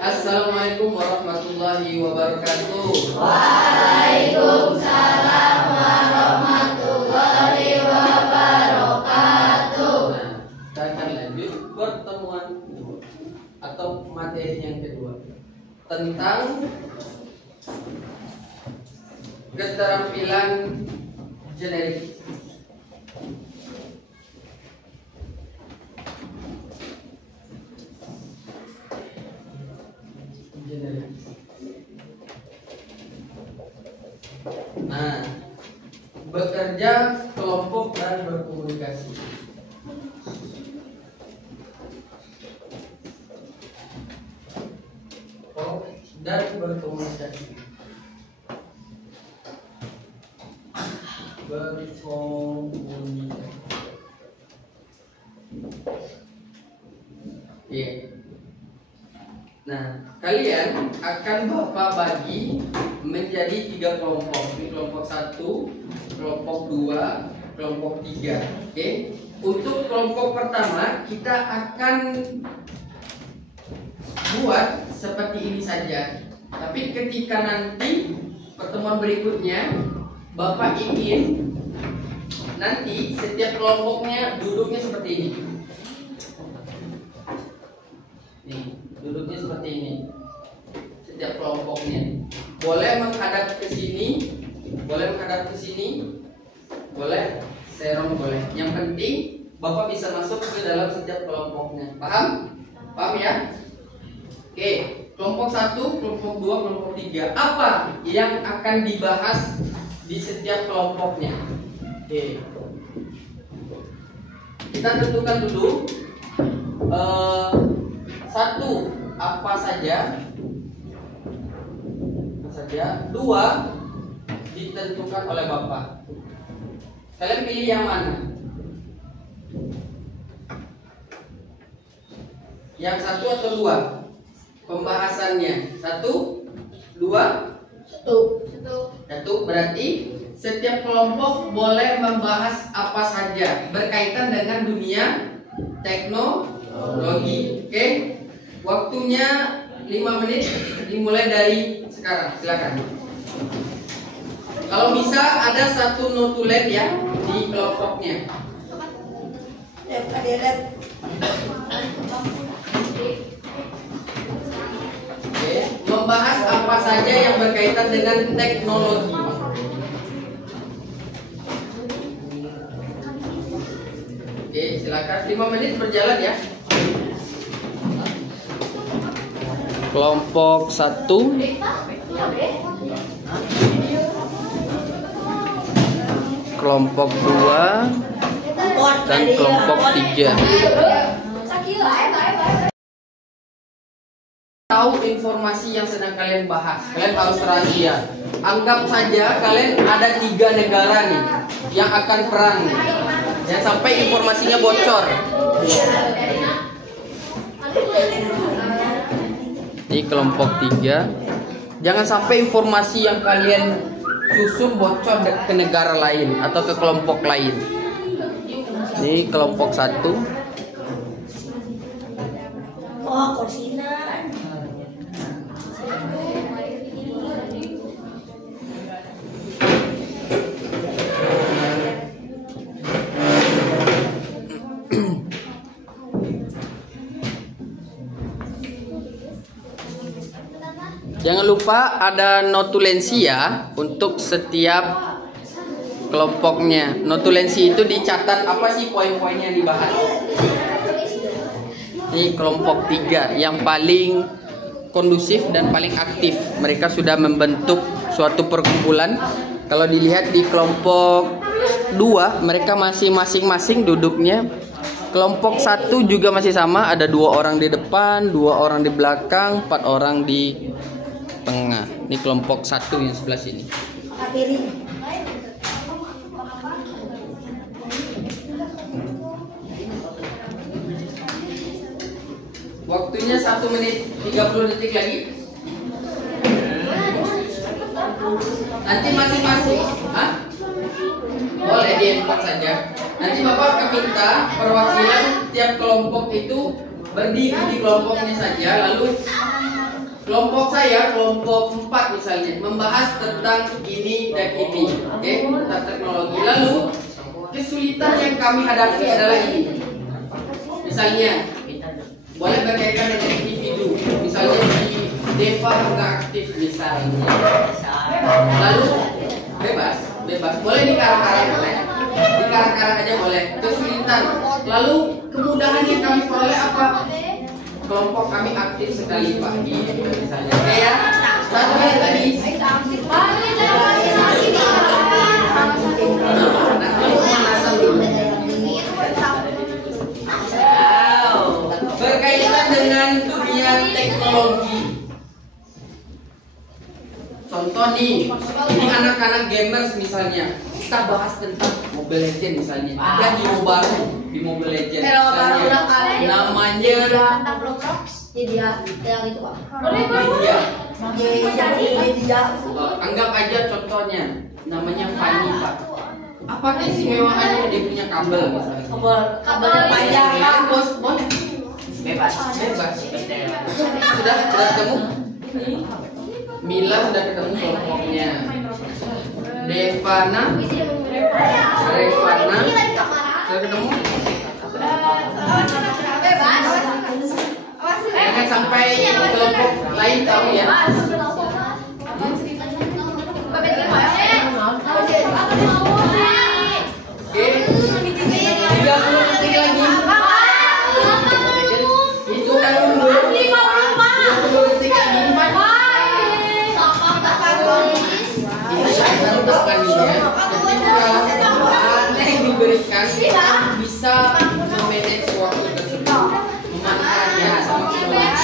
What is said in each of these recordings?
Assalamualaikum warahmatullahi wabarakatuh. Waalaikumsalam warahmatullahi wabarakatuh. Nah, kita akan lanjut pertemuan kedua atau materi yang kedua tentang keterampilan generik. Nah, bekerja kelompok dan berkomunikasi. Dan berkomunikasi. Iya. Nah, kalian akan Bapak bagi menjadi 3 kelompok. Ini kelompok 1, kelompok 2, kelompok 3. Oke. Untuk kelompok pertama kita akan buat seperti ini saja. Tapi ketika nanti pertemuan berikutnya Bapak ingin nanti setiap kelompoknya duduknya seperti ini. Nih, duduknya seperti ini. Setiap kelompoknya boleh menghadap ke sini, boleh menghadap ke sini, boleh serong boleh. Yang penting Bapak bisa masuk ke dalam setiap kelompoknya. Paham? Paham ya? Oke, kelompok 1, kelompok 2, kelompok 3. Apa yang akan dibahas di setiap kelompoknya? Oke. Kita tentukan dulu 1 apa saja. 2 ditentukan oleh Bapak. Kalian pilih yang mana? Yang 1 atau 2? Pembahasannya 1, 2, 1 berarti setiap kelompok boleh membahas apa saja berkaitan dengan dunia teknologi. Oke, waktunya 5 menit dimulai dari sekarang. Silakan. Kalau bisa ada 1 notulen ya di kelompoknya. Oke, membahas apa saja yang berkaitan dengan teknologi. Oke, silakan 5 menit berjalan ya. Kelompok 1, kelompok 2, dan kelompok 3. Tahu informasi yang sedang kalian bahas, kalian harus rahasia. Anggap saja kalian ada 3 negara nih yang akan perang. Jangan sampai informasinya bocor. Ini kelompok 3. Jangan sampai informasi yang kalian susun bocor ke negara lain atau ke kelompok lain. Ini kelompok 1. Oh, kursinan. Jangan lupa ada notulensi ya untuk setiap kelompoknya. Notulensi itu dicatat apa sih poin-poinnya yang dibahas. Ini kelompok 3 yang paling kondusif dan paling aktif. Mereka sudah membentuk suatu perkumpulan. Kalau dilihat di kelompok 2 mereka masih masing-masing duduknya. Kelompok 1 juga masih sama, ada 2 orang di depan, 2 orang di belakang, 4 orang di tengah. Ini kelompok 1 yang sebelah sini. Waktunya 1 menit 30 detik lagi. Nanti masing-masing boleh di 4 saja. Nanti Bapak akan minta perwakilan tiap kelompok itu berdiri di kelompoknya saja. Lalu kelompok saya, kelompok 4 misalnya, membahas tentang ini dan ini, oke, tentang teknologi. Lalu kesulitan yang kami hadapi adalah ini. Misalnya, boleh berkaitan dengan individu. Misalnya si Deva nggak aktif misalnya. Lalu bebas. Boleh dikarang-karang boleh. Dikarang-karang aja boleh. Kesulitan. Lalu kemudahan yang kami peroleh apa? Kelompok kami aktif sekali Pak di misalnya. Oke ya. Satu hari tadi. Berkaitan dengan dunia teknologi. Contoh nih, ini anak-anak gamers misalnya. Kita bahas tentang Mobile Legends misalnya. Ada hero baru di Mobile Legends misalnya. Namanya tentang Roblox. Jadi yang itu Pak. Media. Anggap aja contohnya. Namanya Fanny Pak. Apa keistimewaannya? Dia punya kabel misalnya. Kabelnya panjang. Bos, boleh. Bebas. Sudah ketemu? Mila sudah ketemu kelompoknya. Devana, Revana, sudah ketemu? Jangan sampai kelompok lain tahu ya. Oke, 30 detik lagi. Hitungan mundur. 30 detik lagi. Ketika yang diberikan bisa memanage waktu tersebut, memanfaatnya sama kelompok.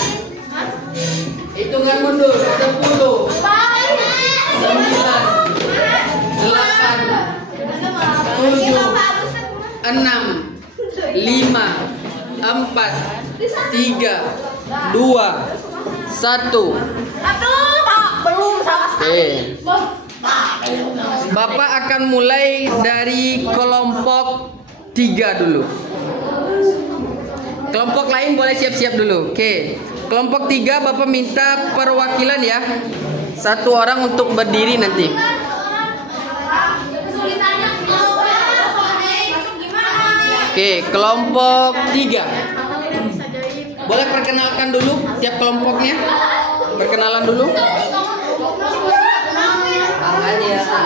Hitungan mundur 10, 9, 8, 7, 6, 5, 4, 3, 2, 1. Belum sama sekali. Bapak akan mulai dari kelompok 3 dulu. Kelompok lain boleh siap-siap dulu. Oke. Kelompok 3 Bapak minta perwakilan ya. 1 orang untuk berdiri nanti. Oke, kelompok 3. Boleh perkenalkan dulu tiap kelompoknya. Perkenalan dulu.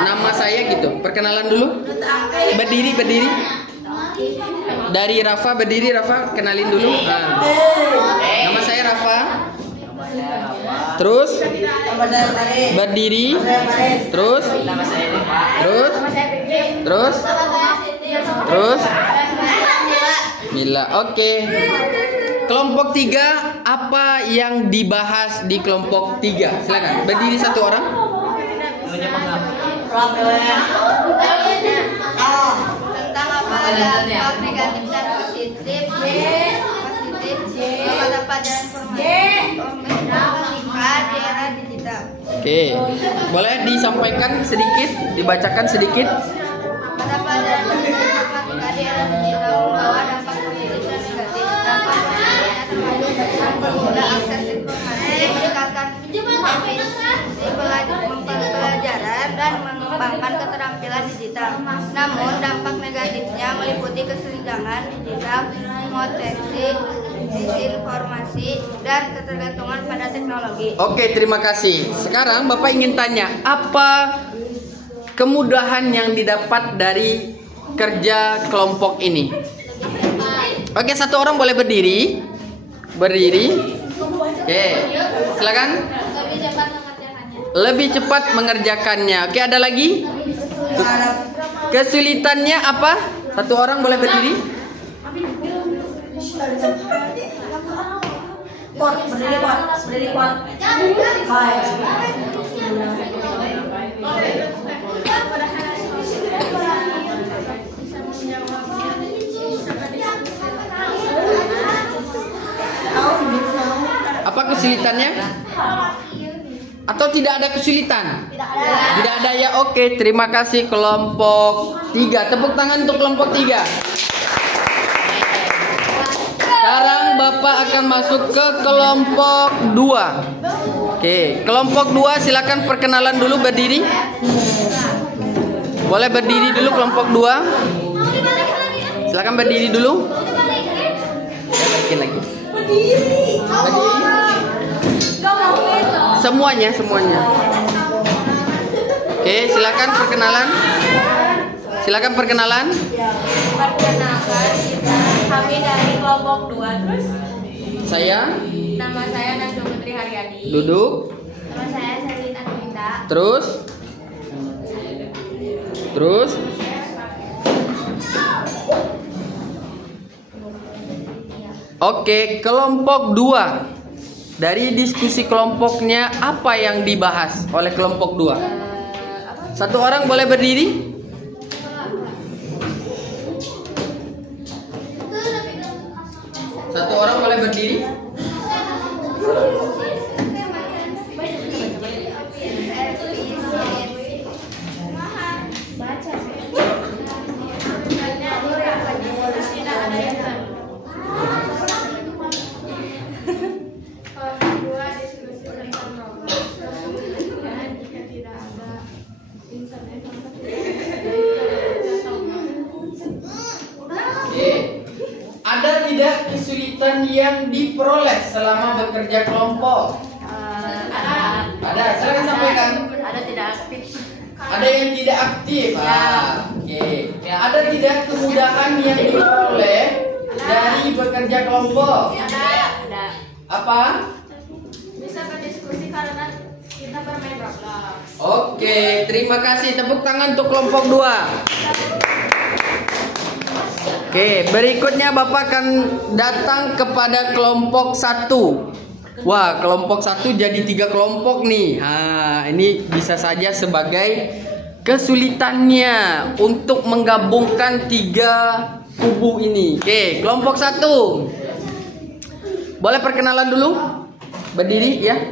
Nama saya gitu. Perkenalan dulu. Berdiri. Dari Rafa berdiri. Rafa kenalin dulu. Nah. Nama saya Rafa. Terus berdiri. Terus Mila. Oke. Kelompok 3 apa yang dibahas di kelompok 3? Silakan. Berdiri 1 orang. Tentang apa dampak negatif dan positif kepada pelajaran informasi di era digital. Oke, boleh disampaikan sedikit, dibacakan sedikit. Pada pelajaran informatika di era digital membawa dampak positif dan negatif. Dampak positifnya termasuk mempermudah akses informasi, meningkatkan efisiensi pembelajaran dan mengembangkan keterampilan digital. Namun dampak negatifnya meliputi kesenjangan digital, potensi disinformasi, dan ketergantungan pada teknologi. Oke, terima kasih. Sekarang Bapak ingin tanya, apa kemudahan yang didapat dari kerja kelompok ini? Oke, 1 orang boleh berdiri. Oke, silakan. Lebih cepat mengerjakannya. Oke, ada lagi? Kesulitannya apa? 1 orang boleh berdiri. Berdiri. Apa kesulitannya? Atau tidak ada kesulitan? Tidak ada. Tidak ada ya. Oke, terima kasih kelompok 3. Tepuk tangan untuk kelompok 3. Sekarang Bapak akan masuk ke kelompok 2. Oke, kelompok 2 silakan perkenalan dulu, berdiri. Boleh berdiri dulu kelompok 2. Silakan berdiri dulu. Balikin lagi. Berdiri. Semuanya. Oke, silakan perkenalan. Perkenalkan kami dari kelompok 2. Terus Saya. nama saya Najwa Putri Haryadi. Duduk. Nama saya Selina Anita. Terus. Oke, kelompok 2. Dari diskusi kelompoknya apa yang dibahas oleh kelompok 2? Satu orang boleh berdiri? Satu orang boleh berdiri? Ada tidak kesulitan yang diperoleh selama bekerja kelompok? Ada. Silakan sampaikan. Ada tidak aktif. Ada yang tidak aktif. Oke. Ada tidak kemudahan yang diperoleh dari bekerja kelompok? Ada. Apa? Bisa berdiskusi karena kita bermain Roblox. Oke, terima kasih. Tepuk tangan untuk kelompok 2. Oke, berikutnya Bapak akan datang kepada kelompok 1. Wah, kelompok 1 jadi 3 kelompok nih. Ini bisa saja sebagai kesulitannya untuk menggabungkan 3 kubu ini. Oke, kelompok 1. Boleh perkenalan dulu? Berdiri ya.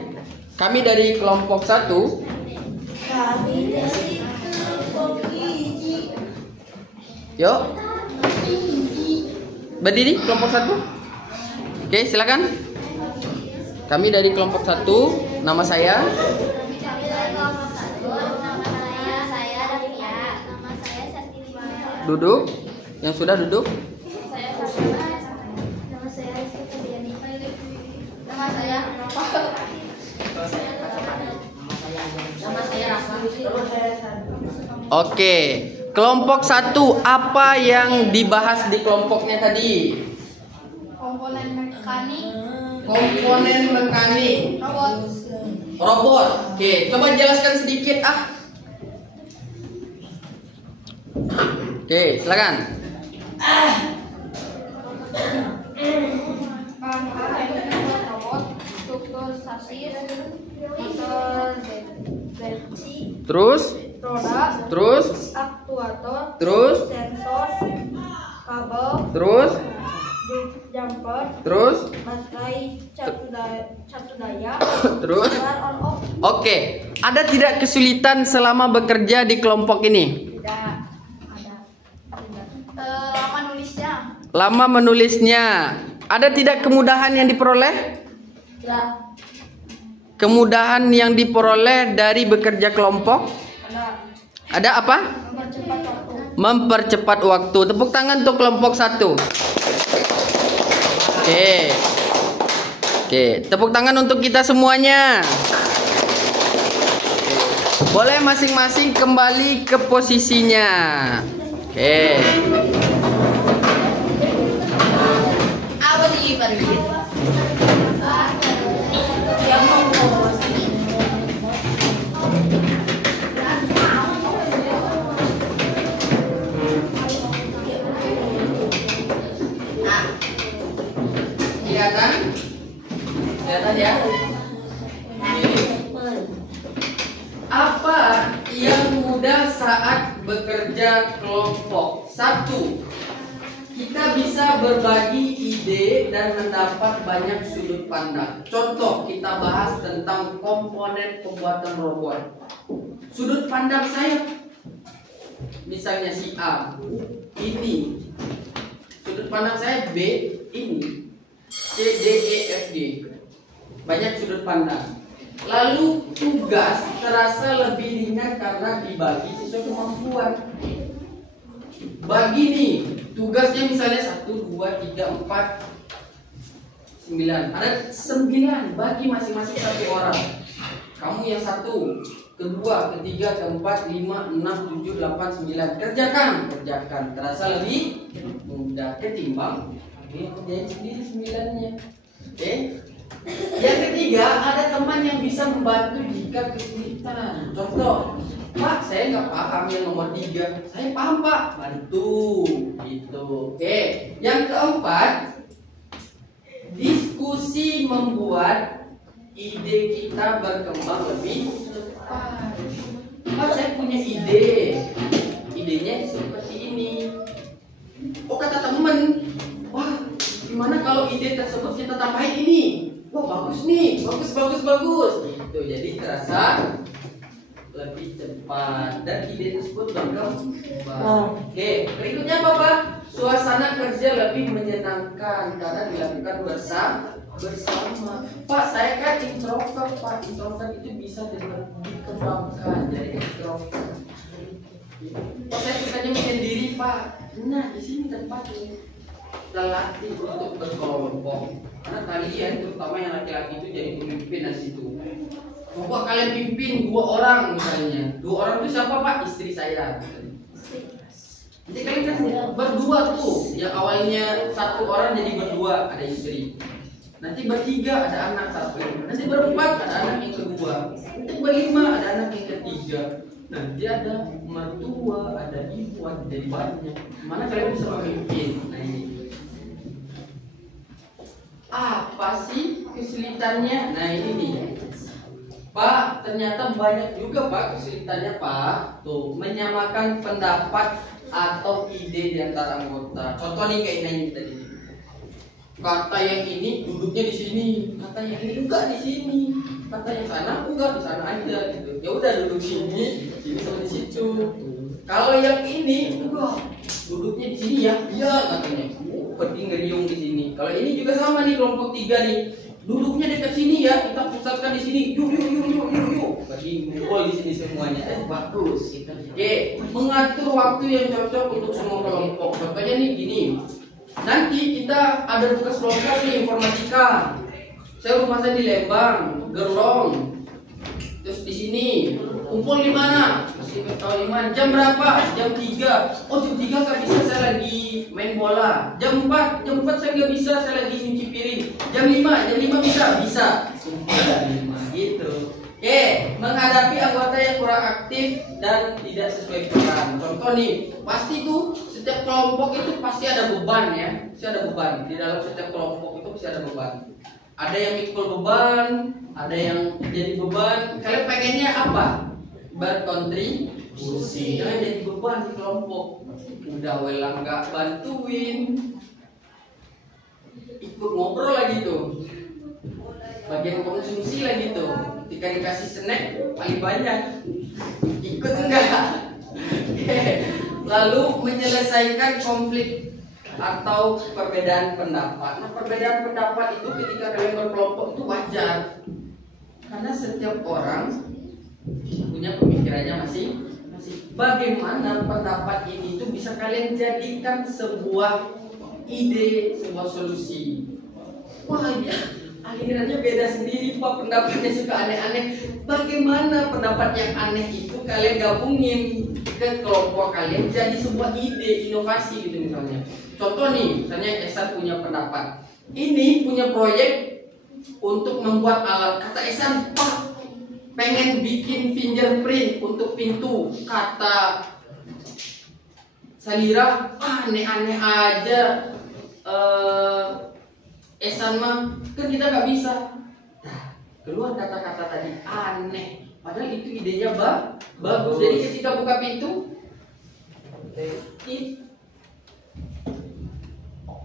Kami dari kelompok 1. Yuk. Berdiri kelompok 1. Oke, silakan. Kami dari kelompok 1. Nama saya. Duduk. Yang sudah duduk. Oke, kelompok 1 apa yang dibahas di kelompoknya tadi? Komponen mekanik. Robot. Oke, coba jelaskan sedikit Oke, silakan. Robot, struktur sasis, motor bersih, Terus, roda, aktuator, terus, sensor, kabel, terus, jumper, terus, baterai, catu daya, terus. on off. Oke, ada tidak kesulitan selama bekerja di kelompok ini? Tidak ada. Lama nulisnya. Lama menulisnya. Ada tidak kemudahan yang diperoleh? Tidak. Kemudahan yang diperoleh dari bekerja kelompok? Ada apa? Mempercepat waktu. Mempercepat waktu. Tepuk tangan untuk kelompok 1. Oke, tepuk tangan untuk kita semuanya. Boleh masing-masing kembali ke posisinya. Oke. Apa sih Pak? Kelihatan ya? Apa yang mudah saat bekerja kelompok? 1. Kita bisa berbagi ide dan mendapat banyak sudut pandang. Contoh, kita bahas tentang komponen pembuatan robot. Sudut pandang saya, misalnya si A, ini. Sudut pandang saya B, ini. C, D, E, F, G. Banyak sudut pandang. Lalu tugas terasa lebih ringan karena dibagi sesuai kemampuan. Bagi nih, tugasnya misalnya 1, 2, 3, 4, 9. Ada 9, bagi masing-masing satu orang. Kamu yang 1, kedua, ketiga, keempat, 5, 6, 7, 8, 9. Kerjakan. Terasa lebih mudah ketimbang ini kerjain sendiri 9-nya. Oke. Yang ketiga, ada teman yang bisa membantu jika kesulitan. Contoh, Pak, saya nggak paham yang nomor 3. Saya paham, Pak. Bantu. Gitu. Oke. Yang keempat, diskusi membuat ide kita berkembang lebih cepat. Pak, saya punya ide. Idenya seperti ini. Oh, kata teman, wah, gimana kalau ide tersebut kita tambahin ini? Wah, bagus nih, bagus. Gitu. Jadi terasa lebih cepat dan ide tersebut berkembang. Oke, berikutnya apa, Pak? Suasana kerja lebih menyenangkan karena dilakukan bersama. Pak, saya kan introvert, Pak. Introvert itu bisa dikembangkan jadi extrovert. Pak, saya sukanya menyendiri, Pak. Nah, di sini tempatnya terlatih untuk berkelompok. Karena kalian, terutama yang laki-laki itu jadi pemimpin di situ. Coba kalian pimpin 2 orang misalnya. 2 orang itu siapa, Pak? Istri saya. Jadi kalian kan berdua tuh. Yang awalnya 1 orang jadi berdua, ada istri. Nanti bertiga ada anak 1. Nanti berempat ada anak yang kedua. Nanti berlima ada anak yang ketiga. Nanti ada mertua, ada ibu, jadi banyak. Mana kalian bisa memimpin? Nah ini. Apa sih kesulitannya? Nah ini nih, Pak, ternyata banyak juga, Pak, kesulitannya, Pak. Tuh, menyamakan pendapat atau ide di antara anggota. Contoh nih kayak ini tadi. Kata yang ini duduknya di sini, kata yang ini enggak di sini, kata yang sana enggak di sana aja gitu. Ya udah duduk sini sama di situ. Kalau yang ini enggak, duduknya di sini ya, iya katanya. Pergi ngeriung di sini. Kalau ini juga sama nih, kelompok 3 nih. Duduknya dekat sini ya, kita pusatkan di sini. Yuk. Pergi ngumpul di sini semuanya. Bagus. Oke, mengatur waktu yang cocok untuk semua kelompok. Contohnya nih gini. Nanti kita ada tugas kelompok nih, informatika. Saya rumah saya di Lembang, Gerlong. Terus di sini kumpul di mana? Mesti tahu di mana. Jam berapa? Jam 3. Oh, jam 3 nggak bisa, saya lagi main bola. Jam 4 saya nggak bisa, saya lagi nyuci piring. Jam 5 bisa. Kumpul jam 5 gitu. Oke, menghadapi anggota yang kurang aktif dan tidak sesuai peran. Contoh nih, pasti tuh setiap kelompok itu pasti ada beban ya. Pasti ada beban. Di dalam setiap kelompok itu pasti ada beban. Ada yang mikul beban, ada yang jadi beban. Kalian pengennya apa? Berkontribusi. Jangan jadi beban di kelompok. Udah welang nggak bantuin, ikut ngobrol lagi tuh. Bagian konsumsi lagi tuh. Ketika dikasih snack paling banyak, ikut enggak? Lalu menyelesaikan konflik atau perbedaan pendapat. Nah, perbedaan pendapat itu ketika kalian berkelompok itu wajar, karena setiap orang punya pemikirannya masing. Bagaimana pendapat ini itu bisa kalian jadikan sebuah ide, sebuah solusi. Wah, ya, alirannya beda sendiri, Pak, pendapatnya suka aneh-aneh. Bagaimana pendapat yang aneh itu kalian gabungin ke kelompok kalian jadi sebuah ide, inovasi gitu misalnya. Contoh nih, misalnya Esan punya pendapat, ini punya proyek untuk membuat alat. Kata Esan, Pak, pengen bikin fingerprint untuk pintu. Kata Salira, aneh-aneh aja. Esan mah, kan kita nggak bisa. Nah, keluar kata-kata tadi aneh, padahal itu idenya bagus. Jadi ketika buka pintu,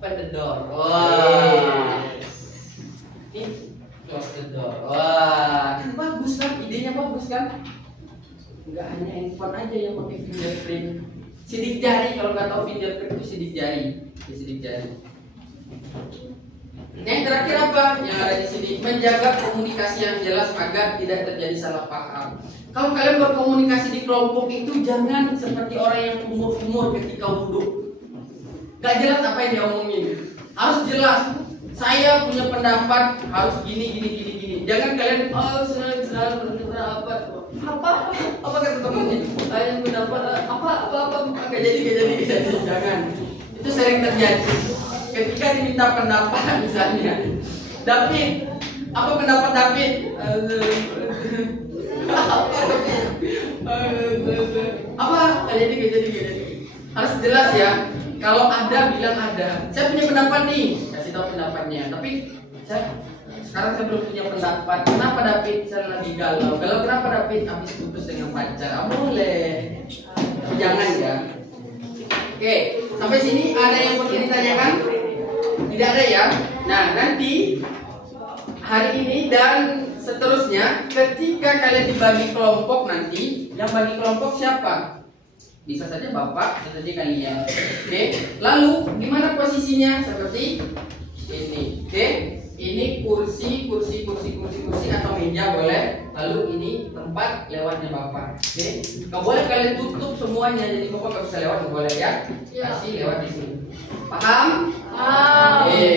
open the door. Wah. Ini close the door. Wah, ini bagus kan? Idenya bagus kan? Enggak hanya handphone aja yang pakai fingerprint. Sidik jari, kalau nggak tahu fingerprint itu sidik jari. Sidik jari. Yang terakhir apa? Yang ada di sini, menjaga komunikasi yang jelas agar tidak terjadi salah paham. Kalau kalian berkomunikasi di kelompok itu jangan seperti orang yang umur-umur ketika wudhu. Gak jelas apa yang dia omongin. Harus jelas. Saya punya pendapat harus gini. Jangan kalian apa kata temannya? Saya pendapat apa gak jadi. Jangan. Itu sering terjadi. Ketika diminta pendapat misalnya, David, apa pendapat David? Apa gak jadi. Harus jelas ya. Kalau ada bilang ada. Saya punya pendapat nih, kasih tahu pendapatnya. Tapi sekarang saya belum punya pendapat. Kenapa David? Saya lagi galau. Kenapa David? Habis putus dengan pacar. Boleh. Tapi jangan ya. Oke, sampai sini ada yang perlu ditanyakan? Tidak ada ya. Nah, nanti hari ini dan seterusnya ketika kalian dibagi kelompok nanti, yang bagi kelompok siapa? Bisa saja Bapak, bisa saja kalian. Oke. Lalu gimana posisinya? Seperti ini. Oke. Ini kursi atau meja boleh. Lalu ini tempat lewatnya Bapak. Oke. Gak boleh kalian tutup semuanya, jadi Bapak gak bisa lewat, boleh ya? Kasih lewat di sini. Paham? Oke.